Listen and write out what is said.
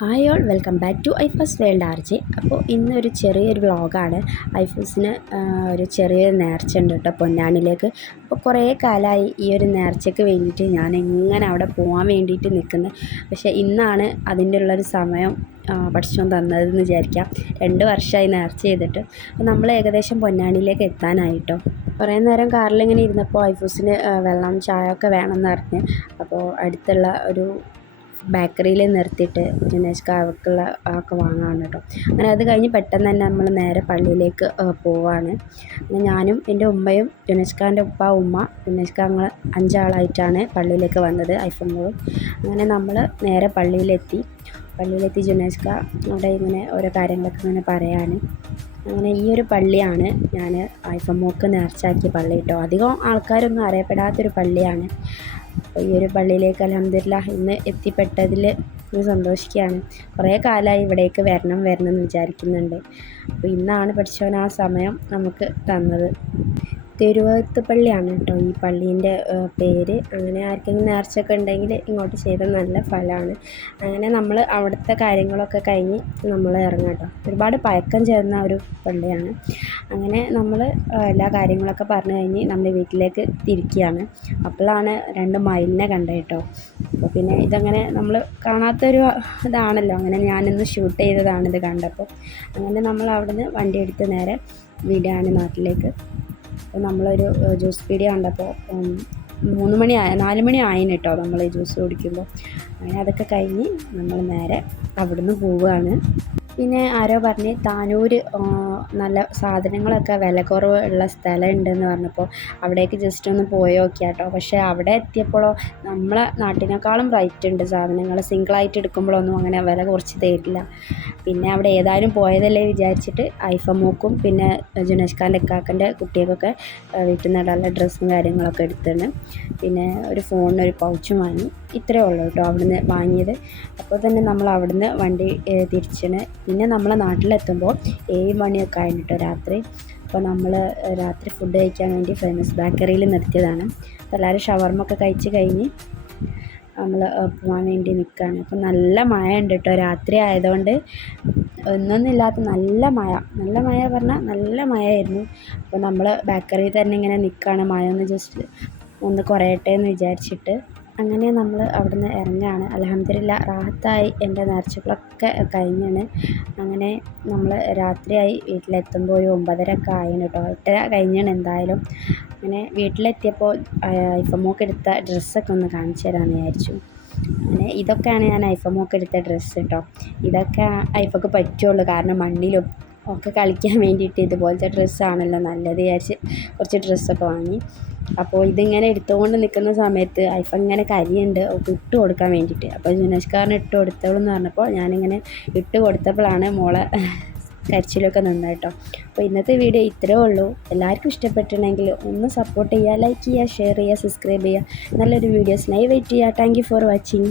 Hi all welcome back to ഐഫസ് world R J. അപ്പോൾ ഇന്നൊരു ചെറിയൊരു വ്ളോഗാണ്. ഐഫോസിന് ഒരു ചെറിയൊരു നേർച്ച ഉണ്ട് കേട്ടോ പൊന്നാനിലേക്ക്. അപ്പോൾ കുറേ കാലമായി ഈ ഒരു നേർച്ചയ്ക്ക് വേണ്ടിയിട്ട് ഞാൻ എങ്ങനെ അവിടെ പോകാൻ വേണ്ടിയിട്ട് നിൽക്കുന്നത് പക്ഷേ ഇന്നാണ് അതിന്റെ ഉള്ളൊരു സമയം പഠിച്ചോൻ തന്നതെന്ന് വിചാരിക്കാം. രണ്ട് വർഷമായി നേർച്ച ചെയ്തിട്ട്. അപ്പോൾ നമ്മൾ ഏകദേശം പൊന്നാനിയിലേക്ക് എത്താനായിട്ടോ. കുറേ നേരം കാറിലിങ്ങനെ ഇരുന്നപ്പോൾ ഐഫൂസിന് വെള്ളം ചായ ഒക്കെ വേണമെന്ന് പറഞ്ഞ് അപ്പോൾ അടുത്തുള്ള ഒരു ബേക്കറിയിൽ നിർത്തിയിട്ട് ജിനേഷ്ക്ക് അവർക്കുള്ള ഒക്കെ വാങ്ങാണ് കേട്ടോ. അങ്ങനെ അത് കഴിഞ്ഞ് പെട്ടെന്ന് തന്നെ നമ്മൾ നേരെ പള്ളിയിലേക്ക് പോവാണ്. അങ്ങനെ ഞാനും എന്റെ ഉമ്മയും ജിനേഷ്കാന്റെ ഉപ്പ ഉമ്മ ജിനേഷ്ക ഞങ്ങൾ അഞ്ചാളായിട്ടാണ് പള്ളിയിലേക്ക് വന്നത് ഐഫോണുകളും അങ്ങനെ നമ്മൾ നേരെ പള്ളിയിലെത്തി. പള്ളിയിലെത്തി ജുനേഷ്ക അവിടെ ഇങ്ങനെ ഓരോ കാര്യങ്ങളൊക്കെ ഇങ്ങനെ പറയാണ്. അങ്ങനെ ഈ ഒരു പള്ളിയാണ് ഞാൻ ഐഫമോക്ക് നേർച്ചയാക്കിയ പള്ളി കേട്ടോ. അധികം ആൾക്കാരൊന്നും അറിയപ്പെടാത്തൊരു പള്ളിയാണ്. ഈ ഒരു പള്ളിയിലേക്ക് അലഹമില്ല ഇന്ന് എത്തിപ്പെട്ടതിൽ സന്തോഷിക്കുകയാണ്. കുറേ കാലമായി ഇവിടേക്ക് വരണം വരണം എന്ന് വിചാരിക്കുന്നുണ്ട്. അപ്പോൾ ഇന്നാണ് പഠിച്ചവൻ ആ സമയം നമുക്ക് തന്നത്. തിരുവത്ത് പള്ളിയാണ് കേട്ടോ ഈ പള്ളീന്റെ പേര്. അങ്ങനെ ആർക്കെങ്കിലും നേർച്ചയൊക്കെ ഉണ്ടെങ്കിൽ ഇങ്ങോട്ട് ചെയ്ത നല്ല ഫലമാണ്. അങ്ങനെ നമ്മൾ അവിടുത്തെ കാര്യങ്ങളൊക്കെ കഴിഞ്ഞ് നമ്മൾ ഇറങ്ങാം കേട്ടോ. ഒരുപാട് പഴക്കം ചേർന്ന ഒരു പള്ളിയാണ്. അങ്ങനെ നമ്മൾ എല്ലാ കാര്യങ്ങളൊക്കെ പറഞ്ഞു കഴിഞ്ഞ് നമ്മൾ വീട്ടിലേക്ക് തിരിക്കുകയാണ്. അപ്പോഴാണ് രണ്ട് മയിലിനെ കണ്ടത് കേട്ടോ. അപ്പോൾ പിന്നെ ഇതങ്ങനെ നമ്മൾ കാണാത്തൊരു ഇതാണല്ലോ. അങ്ങനെ ഞാനിന്ന് ഷൂട്ട് ചെയ്തതാണിത് കണ്ടപ്പോൾ. അങ്ങനെ നമ്മൾ അവിടുന്ന് വണ്ടി എടുത്ത് നേരെ വീടാണ് നാട്ടിലേക്ക്. അപ്പോൾ നമ്മളൊരു ജ്യൂസ് പീടിയ കണ്ടപ്പോൾ മൂന്ന് മണി ആയ നാല് മണി ആയിന് കേട്ടോ നമ്മൾ ജ്യൂസ് കുടിക്കുമ്പോൾ. അങ്ങനെ അതൊക്കെ കഴിഞ്ഞ് നമ്മൾ നേരെ അവിടുന്ന് പോവുകയാണ്. പിന്നെ ആരോ പറഞ്ഞ് താനൂർ നല്ല സാധനങ്ങളൊക്കെ വില കുറവ് ഉള്ള സ്ഥലം ഉണ്ടെന്ന് പറഞ്ഞപ്പോൾ അവിടേക്ക് ജസ്റ്റ് ഒന്ന് പോയി നോക്കിയാട്ടോ. പക്ഷേ അവിടെ എത്തിയപ്പോഴോ നമ്മളെ നാട്ടിനേക്കാളും റേറ്റ് ഉണ്ട് സാധനങ്ങൾ. സിംഗിളായിട്ട് എടുക്കുമ്പോഴൊന്നും അങ്ങനെ വില കുറച്ച് തരില്ല. പിന്നെ അവിടെ ഏതായാലും പോയതല്ലേ വിചാരിച്ചിട്ട് ഐഫമോക്കും പിന്നെ ജുനേഷ് ഖാന്റെ ഇക്കാക്കന്റെ കുട്ടികൾക്കൊക്കെ വീട്ടിൽ നിന്ന് ഇടാനുള്ള ഡ്രസ്സും കാര്യങ്ങളൊക്കെ എടുത്തിട്ടുണ്ട്. പിന്നെ ഒരു ഫോണിന് ഒരു പൗച്ചും വാങ്ങി. ഇത്രയേ ഉള്ളൂ കേട്ടോ അവിടുന്ന് വാങ്ങിയത്. അപ്പോൾ തന്നെ നമ്മൾ അവിടുന്ന് വണ്ടി തിരിച്ചിന് പിന്നെ നമ്മളെ നാട്ടിലെത്തുമ്പോൾ ഏഴ് മണിയൊക്കെ ആയിട്ട് രാത്രി. അപ്പോൾ നമ്മൾ രാത്രി ഫുഡ് കഴിക്കാൻ വേണ്ടി ഫേമസ് ബേക്കറിയിൽ നിർത്തിയതാണ്. അപ്പോൾ എല്ലാവരും ഷവർമ ഒക്കെ കഴിച്ച് കഴിഞ്ഞ് നമ്മൾ പോകാൻ വേണ്ടി നിൽക്കുകയാണ്. അപ്പോൾ നല്ല മഴ ഉണ്ട് കേട്ടോ. രാത്രി ആയതുകൊണ്ട് ഒന്നൊന്നുമില്ലാത്ത നല്ല മഴ. നല്ല മഴ പറഞ്ഞാൽ നല്ല മഴയായിരുന്നു. അപ്പോൾ നമ്മൾ ബേക്കറിയിൽ തന്നെ ഇങ്ങനെ നിൽക്കുകയാണ്. മഴ ഒന്ന് ജസ്റ്റ് ഒന്ന് കുറയട്ടെ എന്ന് വിചാരിച്ചിട്ട്. അങ്ങനെ നമ്മൾ അവിടുന്ന് ഇറങ്ങുകയാണ് അലഹമ്മദില്ല റാഹത്തായി എന്റെ നേർച്ചകളൊക്കെ കഴിഞ്ഞാണ്. അങ്ങനെ നമ്മൾ രാത്രിയായി വീട്ടിലെത്തുമ്പോൾ ഒരു ഒമ്പതര ഒക്കെ ആയിന് കേട്ടോ എട്ടര കഴിഞ്ഞാണ് എന്തായാലും. അങ്ങനെ വീട്ടിലെത്തിയപ്പോൾ ഐഫമോക്ക് എടുത്ത ഡ്രസ്സൊക്കെ ഒന്ന് കാണിച്ചു തരാമെന്ന് വിചാരിച്ചു. അങ്ങനെ ഇതൊക്കെയാണ് ഞാൻ ഐഫമോക്ക് എടുത്ത ഡ്രസ്സ് കേട്ടോ ഇതൊക്കെ ഐഫക്ക് പറ്റുള്ളൂ. കാരണം മണ്ണിലും ഒക്കെ കളിക്കാൻ വേണ്ടിയിട്ട് ഇതുപോലത്തെ ഡ്രസ്സാണല്ലോ നല്ലത് വിചാരിച്ച് കുറച്ച് ഡ്രസ്സൊക്കെ വാങ്ങി. അപ്പോൾ ഇതിങ്ങനെ എടുത്തുകൊണ്ട് നിൽക്കുന്ന സമയത്ത് ഐഫ ഇങ്ങനെ കരിയുണ്ട് ഇട്ട് കൊടുക്കാൻ വേണ്ടിയിട്ട്. അപ്പോൾ ജുനേഷ്കാരന് ഇട്ട് കൊടുത്തോളെന്ന് പറഞ്ഞപ്പോൾ ഞാനിങ്ങനെ ഇട്ട് കൊടുത്തപ്പോഴാണ് മോളെ കരച്ചിലൊക്കെ നിന്നത് കേട്ടോ. അപ്പോൾ ഇന്നത്തെ വീഡിയോ ഇത്രേ ഉള്ളൂ. എല്ലാവർക്കും ഇഷ്ടപ്പെട്ടിട്ടുണ്ടെങ്കിൽ ഒന്ന് സപ്പോർട്ട് ചെയ്യുക ലൈക്ക് ചെയ്യുക ഷെയർ ചെയ്യുക സബ്സ്ക്രൈബ് ചെയ്യുക. നല്ലൊരു വീഡിയോസിനായി വെയിറ്റ് ചെയ്യുക. Thank for watching